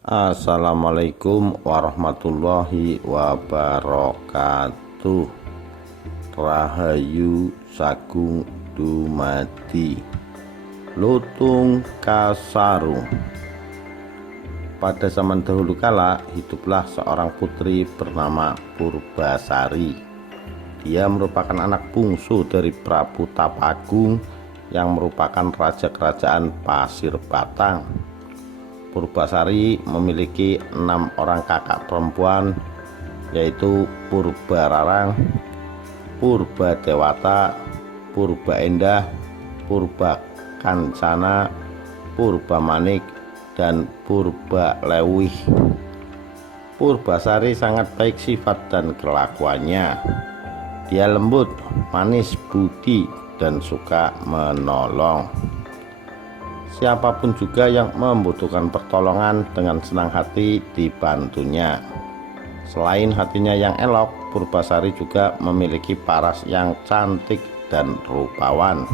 Assalamualaikum warahmatullahi wabarakatuh. Rahayu Sagung Dumadi Lutung Kasarung. Pada zaman dahulu kala hiduplah seorang putri bernama Purbasari. Dia merupakan anak bungsu dari Prabu Tapagung yang merupakan raja kerajaan Pasir Batang. Purbasari memiliki 6 orang kakak perempuan, yaitu Purbararang, Purbadewata, Purbaendah, Purbakancana, Purbamanik, dan Purbalewih. Purbasari sangat baik sifat dan kelakuannya. Dia lembut, manis budi, dan suka menolong. Siapapun juga yang membutuhkan pertolongan dengan senang hati dibantunya. Selain hatinya yang elok, Purbasari juga memiliki paras yang cantik dan rupawan.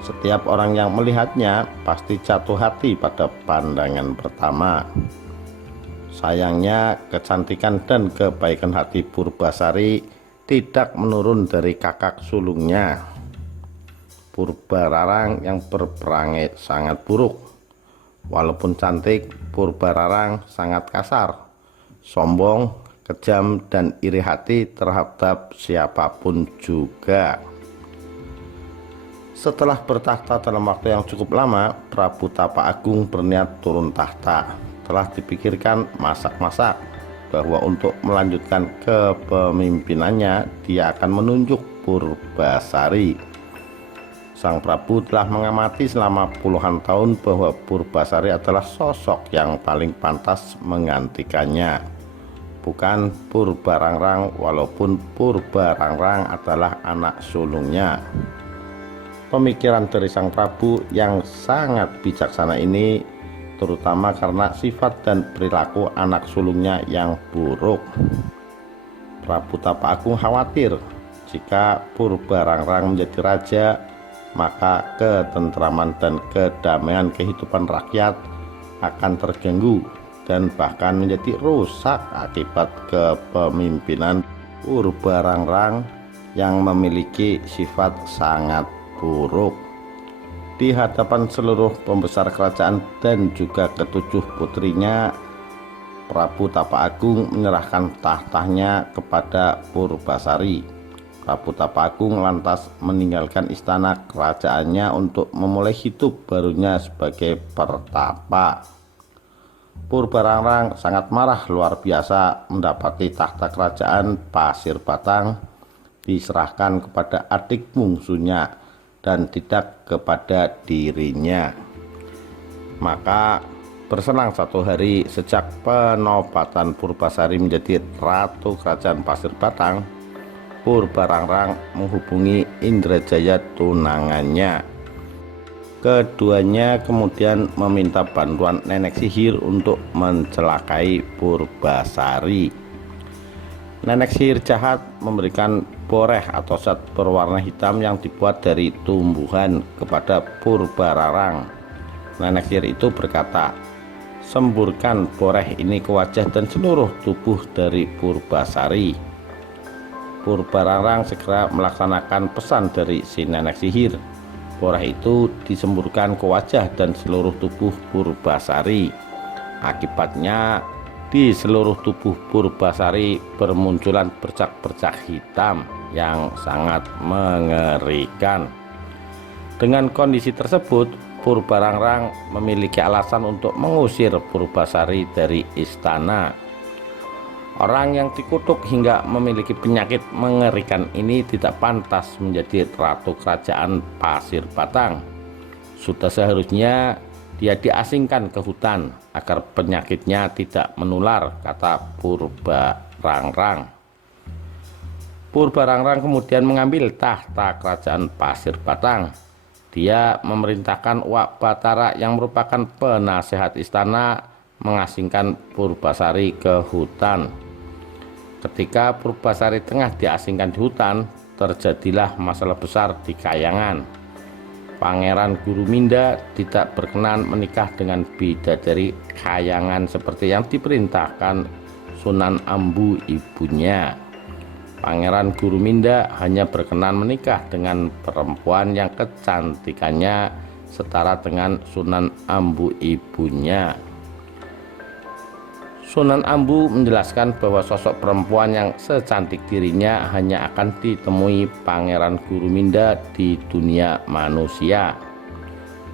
Setiap orang yang melihatnya pasti jatuh hati pada pandangan pertama. Sayangnya, kecantikan dan kebaikan hati Purbasari tidak menurun dari kakak sulungnya, Purbararang, yang berperangai sangat buruk. Walaupun cantik, Purbararang sangat kasar, sombong, kejam, dan iri hati terhadap siapapun juga. Setelah bertahta dalam waktu yang cukup lama, Prabu Tapaagung berniat turun tahta. Telah dipikirkan masak-masak bahwa untuk melanjutkan kepemimpinannya, dia akan menunjuk Purbasari. Sang Prabu telah mengamati selama puluhan tahun bahwa Purbasari adalah sosok yang paling pantas menggantikannya, bukan Purbararang, walaupun Purbararang adalah anak sulungnya. Pemikiran dari Sang Prabu yang sangat bijaksana ini terutama karena sifat dan perilaku anak sulungnya yang buruk. Prabu Tapaagung khawatir jika Purbararang menjadi raja, maka ketentraman dan kedamaian kehidupan rakyat akan terganggu dan bahkan menjadi rusak akibat kepemimpinan Purbararang yang memiliki sifat sangat buruk. Di hadapan seluruh pembesar kerajaan dan juga ketujuh putrinya, Prabu Tapaagung menyerahkan tahtanya kepada Purbasari. Prabu Tapaagung lantas meninggalkan istana kerajaannya untuk memulai hidup barunya sebagai pertapa. Purbararang sangat marah luar biasa mendapati tahta kerajaan Pasir Batang diserahkan kepada adik bungsunya dan tidak kepada dirinya. Maka berselang satu hari sejak penobatan Purbasari menjadi ratu kerajaan Pasir Batang, Purbararang menghubungi Indrajaya tunangannya. Keduanya kemudian meminta bantuan nenek sihir untuk mencelakai Purbasari. Nenek sihir jahat memberikan boreh atau zat berwarna hitam yang dibuat dari tumbuhan kepada Purbararang. Nenek sihir itu berkata, "Semburkan boreh ini ke wajah dan seluruh tubuh dari Purbasari." Purbararang segera melaksanakan pesan dari si nenek sihir. Boreh itu disemburkan ke wajah dan seluruh tubuh Purbasari. Akibatnya di seluruh tubuh Purbasari bermunculan bercak-bercak hitam yang sangat mengerikan. Dengan kondisi tersebut, Purbararang memiliki alasan untuk mengusir Purbasari dari istana. Orang yang dikutuk hingga memiliki penyakit mengerikan ini tidak pantas menjadi ratu kerajaan Pasir Batang. Sudah seharusnya dia diasingkan ke hutan agar penyakitnya tidak menular, kata Purbararang. Purbararang kemudian mengambil tahta kerajaan Pasir Batang. Dia memerintahkan Wak Batara yang merupakan penasehat istana mengasingkan Purbasari ke hutan. Ketika Purbasari tengah diasingkan di hutan, terjadilah masalah besar di Kayangan. Pangeran Guruminda tidak berkenan menikah dengan bidadari kayangan seperti yang diperintahkan Sunan Ambu ibunya. Pangeran Guruminda hanya berkenan menikah dengan perempuan yang kecantikannya setara dengan Sunan Ambu ibunya. Sunan Ambu menjelaskan bahwa sosok perempuan yang secantik dirinya hanya akan ditemui Pangeran Guruminda di dunia manusia.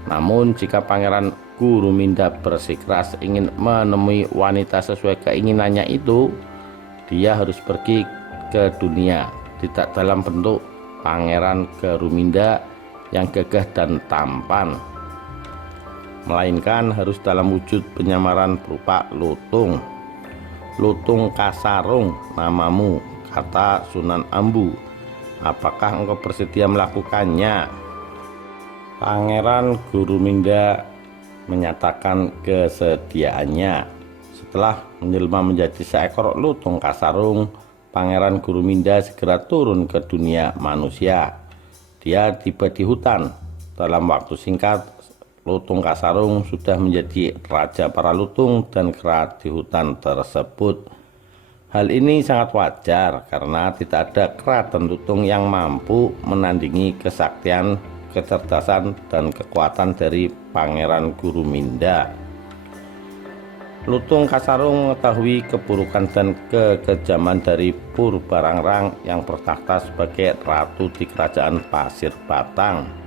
Namun jika Pangeran Guruminda bersikeras ingin menemui wanita sesuai keinginannya itu, dia harus pergi ke dunia, tidak dalam bentuk Pangeran Guruminda yang gagah dan tampan, melainkan harus dalam wujud penyamaran berupa lutung. Lutung Kasarung namamu, kata Sunan Ambu. Apakah engkau bersedia melakukannya? Pangeran Guruminda menyatakan kesediaannya. Setelah menjelma menjadi seekor lutung kasarung, Pangeran Guruminda segera turun ke dunia manusia. Dia tiba di hutan. Dalam waktu singkat, lutung kasarung sudah menjadi raja para lutung dan kera di hutan tersebut. Hal ini sangat wajar karena tidak ada kera dan lutung yang mampu menandingi kesaktian, kecerdasan, dan kekuatan dari Pangeran Guruminda. Lutung Kasarung mengetahui keburukan dan kekejaman dari Purbarang yang bertakhta sebagai ratu di kerajaan Pasir Batang.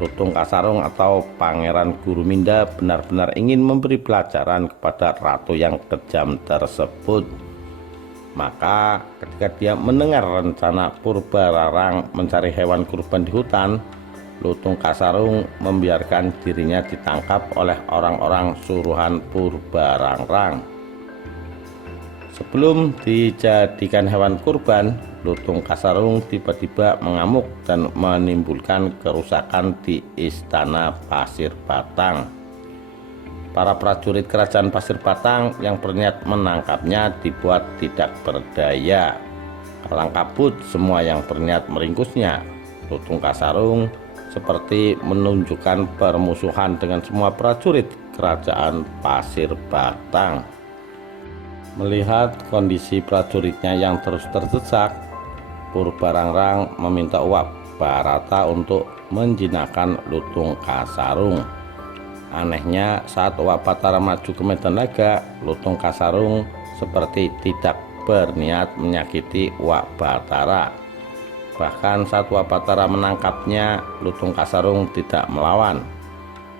Lutung Kasarung atau Pangeran Guruminda benar-benar ingin memberi pelajaran kepada ratu yang kejam tersebut. Maka ketika dia mendengar rencana Purbarang mencari hewan kurban di hutan, Lutung Kasarung membiarkan dirinya ditangkap oleh orang-orang suruhan Purbarang. Sebelum dijadikan hewan kurban, Lutung Kasarung tiba-tiba mengamuk dan menimbulkan kerusakan di istana Pasir Batang. Para prajurit kerajaan Pasir Batang yang berniat menangkapnya dibuat tidak berdaya. Kalang kabut semua yang berniat meringkusnya. Lutung Kasarung seperti menunjukkan permusuhan dengan semua prajurit kerajaan Pasir Batang. Melihat kondisi prajuritnya yang terus terdesak, Purbarang meminta uap Barata untuk menjinakkan Lutung Kasarung. Anehnya, saat Uap Batara maju ke medan laga, Lutung Kasarung seperti tidak berniat menyakiti Uap Batara. Bahkan saat Uap Batara menangkapnya, Lutung Kasarung tidak melawan.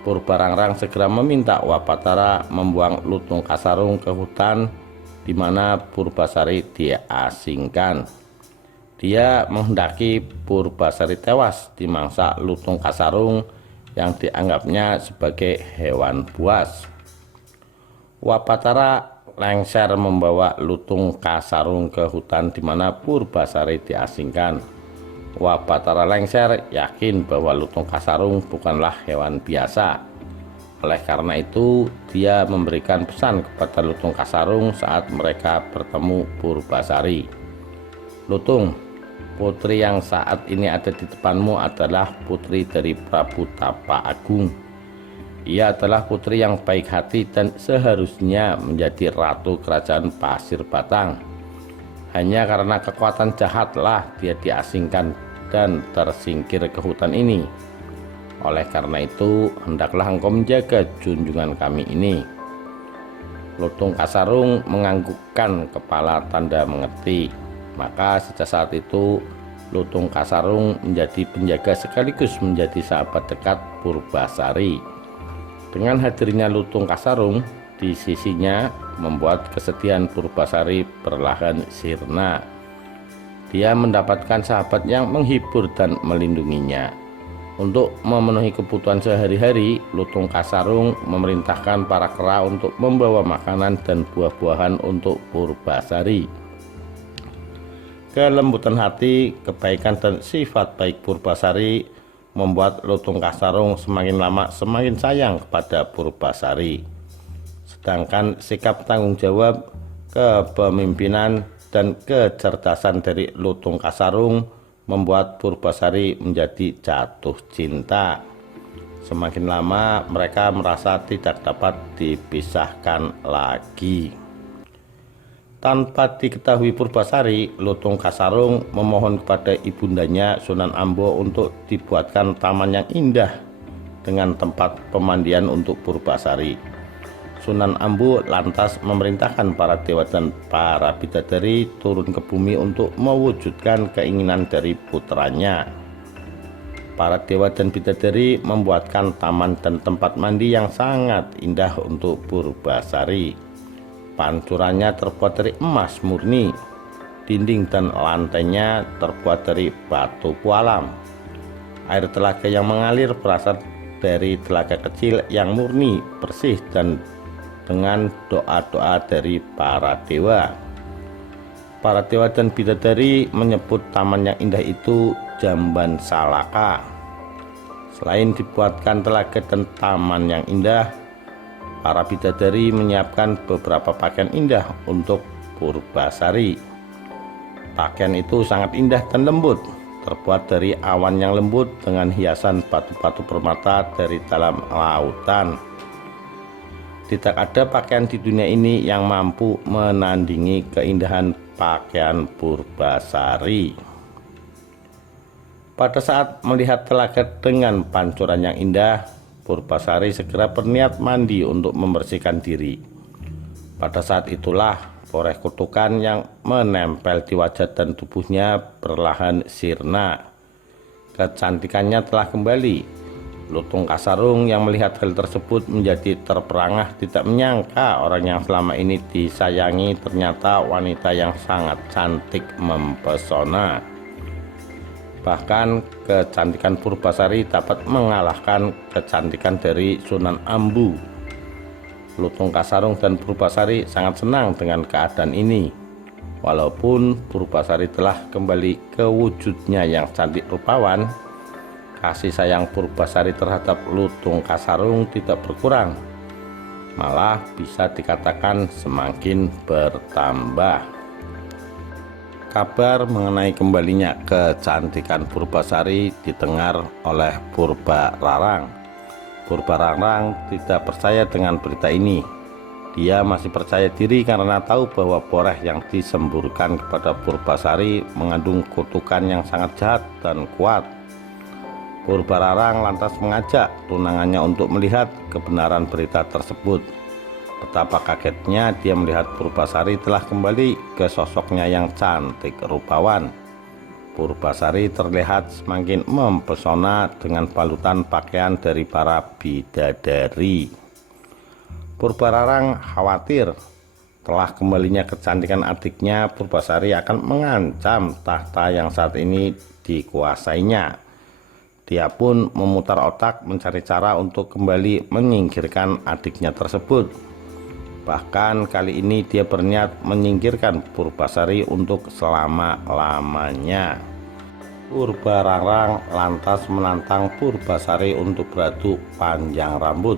Purbarang segera meminta Uap Batara membuang Lutung Kasarung ke hutan di mana Purbasari diasingkan. Dia menghendaki Purbasari tewas dimangsa Lutung Kasarung yang dianggapnya sebagai hewan buas. Uap Batara lengser membawa Lutung Kasarung ke hutan di mana Purbasari diasingkan. Uap Batara lengser yakin bahwa Lutung Kasarung bukanlah hewan biasa. Oleh karena itu, dia memberikan pesan kepada Lutung Kasarung saat mereka bertemu Purbasari. Lutung, putri yang saat ini ada di depanmu adalah putri dari Prabu Tapa Agung. Ia adalah putri yang baik hati dan seharusnya menjadi ratu kerajaan Pasir Batang. Hanya karena kekuatan jahatlah dia diasingkan dan tersingkir ke hutan ini. Oleh karena itu, hendaklah engkau menjaga junjungan kami ini. Lutung Kasarung menganggukkan kepala tanda mengerti. Maka sejak saat itu, Lutung Kasarung menjadi penjaga sekaligus menjadi sahabat dekat Purbasari. Dengan hadirnya Lutung Kasarung di sisinya membuat kesedihan Purbasari perlahan sirna. Dia mendapatkan sahabat yang menghibur dan melindunginya. Untuk memenuhi kebutuhan sehari-hari, Lutung Kasarung memerintahkan para kera untuk membawa makanan dan buah-buahan untuk Purbasari. Kelembutan hati, kebaikan dan sifat baik Purbasari membuat Lutung Kasarung semakin lama semakin sayang kepada Purbasari. Sedangkan sikap tanggung jawab, kepemimpinan, dan kecerdasan dari Lutung Kasarung membuat Purbasari menjadi jatuh cinta. Semakin lama mereka merasa tidak dapat dipisahkan lagi. Tanpa diketahui Purbasari, Lutung Kasarung memohon kepada ibundanya Sunan Ambo untuk dibuatkan taman yang indah dengan tempat pemandian untuk Purbasari. Sunan Ambo lantas memerintahkan para dewa dan para bidadari turun ke bumi untuk mewujudkan keinginan dari putranya. Para dewa dan bidadari membuatkan taman dan tempat mandi yang sangat indah untuk Purbasari. Pancurannya terbuat dari emas murni, dinding dan lantainya terbuat dari batu pualam. Air telaga yang mengalir berasal dari telaga kecil yang murni, bersih, dan dengan doa-doa dari para dewa. Para dewa dan bidadari menyebut taman yang indah itu Jamban Salaka. Selain dibuatkan telaga dan taman yang indah, para bidadari menyiapkan beberapa pakaian indah untuk Purbasari. Pakaian itu sangat indah dan lembut, terbuat dari awan yang lembut dengan hiasan batu-batu permata dari dalam lautan. Tidak ada pakaian di dunia ini yang mampu menandingi keindahan pakaian Purbasari. Pada saat melihat telaga dengan pancuran yang indah, Purbasari segera berniat mandi untuk membersihkan diri. Pada saat itulah poreh kutukan yang menempel di wajah dan tubuhnya perlahan sirna. Kecantikannya telah kembali. Lutung Kasarung yang melihat hal tersebut menjadi terperangah, tidak menyangka orang yang selama ini disayangi ternyata wanita yang sangat cantik mempesona. Bahkan kecantikan Purbasari dapat mengalahkan kecantikan dari Sunan Ambu. Lutung Kasarung dan Purbasari sangat senang dengan keadaan ini. Walaupun Purbasari telah kembali ke wujudnya yang cantik rupawan, kasih sayang Purbasari terhadap Lutung Kasarung tidak berkurang, malah bisa dikatakan semakin bertambah. Kabar mengenai kembalinya kecantikan Purbasari didengar oleh Purbararang. Purbararang tidak percaya dengan berita ini. Dia masih percaya diri karena tahu bahwa poreh yang disemburkan kepada Purbasari mengandung kutukan yang sangat jahat dan kuat. Purbararang lantas mengajak tunangannya untuk melihat kebenaran berita tersebut. Betapa kagetnya dia melihat Purbasari telah kembali ke sosoknya yang cantik rupawan. Purbasari terlihat semakin mempesona dengan balutan pakaian dari para bidadari. Purbararang khawatir telah kembalinya kecantikan adiknya Purbasari akan mengancam tahta yang saat ini dikuasainya. Dia pun memutar otak mencari cara untuk kembali menyingkirkan adiknya tersebut. Bahkan kali ini dia berniat menyingkirkan Purbasari untuk selama-lamanya. Purbararang lantas menantang Purbasari untuk beradu panjang rambut.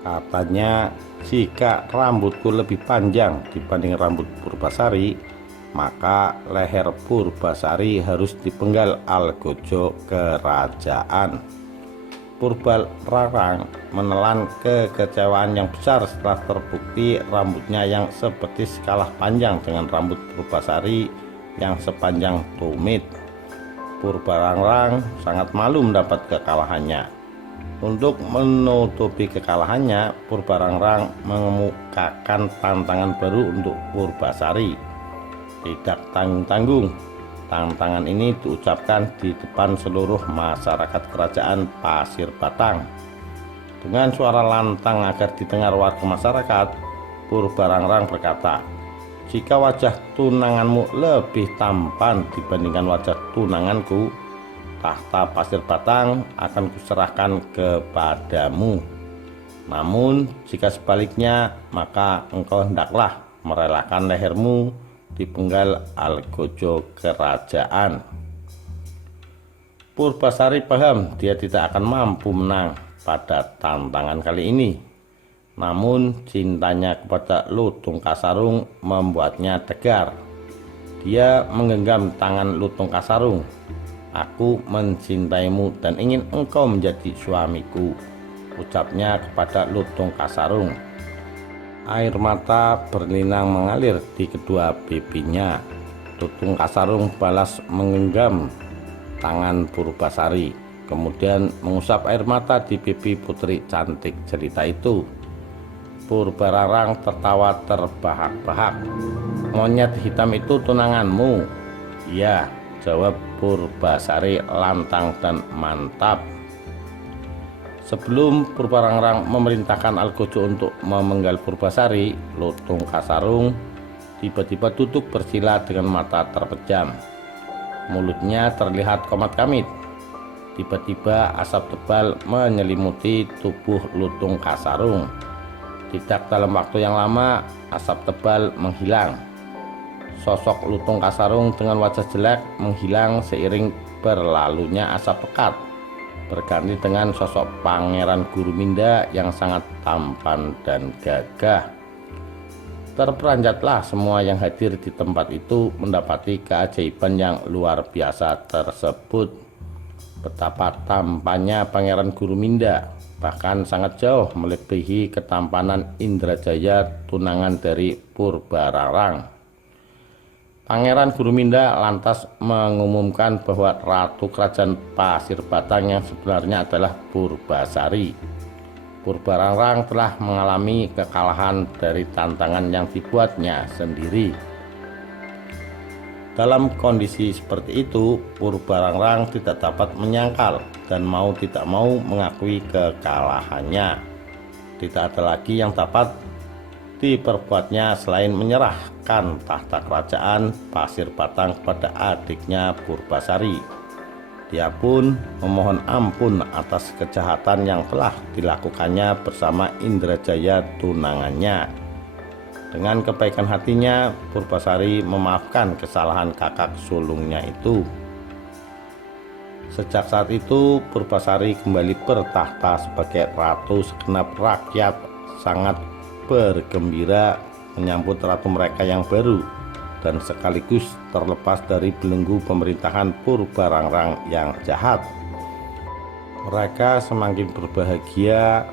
Katanya, jika rambutku lebih panjang dibanding rambut Purbasari, maka leher Purbasari harus dipenggal algojo kerajaan. Purbararang menelan kekecewaan yang besar setelah terbukti rambutnya yang sebetis kalah panjang dengan rambut Purbasari yang sepanjang tumit. Purbararang sangat malu mendapat kekalahannya. Untuk menutupi kekalahannya, Purbararang mengemukakan tantangan baru untuk Purbasari. Tidak tanggung-tanggung, tantangan ini diucapkan di depan seluruh masyarakat kerajaan Pasir Batang. Dengan suara lantang agar didengar warga masyarakat, Purbararang berkata, "Jika wajah tunanganmu lebih tampan dibandingkan wajah tunanganku, tahta Pasir Batang akan kuserahkan kepadamu. Namun jika sebaliknya, maka engkau hendaklah merelakan lehermu dipenggal algojo kerajaan." Purbasari paham dia tidak akan mampu menang pada tantangan kali ini. Namun cintanya kepada Lutung Kasarung membuatnya tegar. Dia menggenggam tangan Lutung Kasarung. "Aku mencintaimu dan ingin engkau menjadi suamiku," ucapnya kepada Lutung Kasarung. Air mata berlinang mengalir di kedua pipinya. Lutung Kasarung balas menggenggam tangan Purbasari, kemudian mengusap air mata di pipi putri cantik jelita itu. Purbararang tertawa terbahak-bahak. "Monyet hitam itu tunanganmu?" "Iya," jawab Purbasari lantang dan mantap. Sebelum Purbararang memerintahkan Algojo untuk memenggal Purbasari, Lutung Kasarung tiba-tiba duduk bersila dengan mata terpejam. Mulutnya terlihat komat-kamit. Tiba-tiba asap tebal menyelimuti tubuh Lutung Kasarung. Tidak dalam waktu yang lama, asap tebal menghilang. Sosok Lutung Kasarung dengan wajah jelek menghilang seiring berlalunya asap pekat, berganti dengan sosok Pangeran Guruminda yang sangat tampan dan gagah. Terperanjatlah semua yang hadir di tempat itu mendapati keajaiban yang luar biasa tersebut. Betapa tampannya Pangeran Guruminda, bahkan sangat jauh melebihi ketampanan Indrajaya tunangan dari Purbararang. Pangeran Guruminda lantas mengumumkan bahwa Ratu Kerajaan Pasir Batang yang sebenarnya adalah Purbasari. Purbararang telah mengalami kekalahan dari tantangan yang dibuatnya sendiri. Dalam kondisi seperti itu, Purbararang tidak dapat menyangkal dan mau tidak mau mengakui kekalahannya. Tidak ada lagi yang dapat diperbuatnya selain menyerahkan tahta kerajaan Pasir Batang kepada adiknya Purbasari. Dia pun memohon ampun atas kejahatan yang telah dilakukannya bersama Indrajaya tunangannya. Dengan kebaikan hatinya, Purbasari memaafkan kesalahan kakak sulungnya itu. Sejak saat itu, Purbasari kembali bertahta sebagai ratu. Segenap rakyat sangat bergembira menyambut ratu mereka yang baru dan sekaligus terlepas dari belenggu pemerintahan Purbararang yang jahat. Mereka semakin berbahagia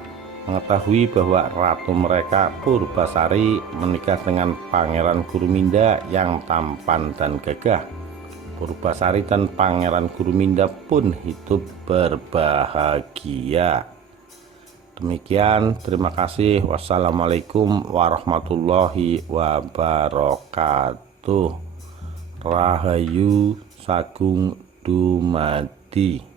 mengetahui bahwa ratu mereka Purbasari menikah dengan Pangeran Guruminda yang tampan dan gagah. Purbasari dan Pangeran Guruminda pun hidup berbahagia. Demikian, terima kasih. Wassalamualaikum warahmatullahi wabarakatuh. Rahayu Sagung Dumadi.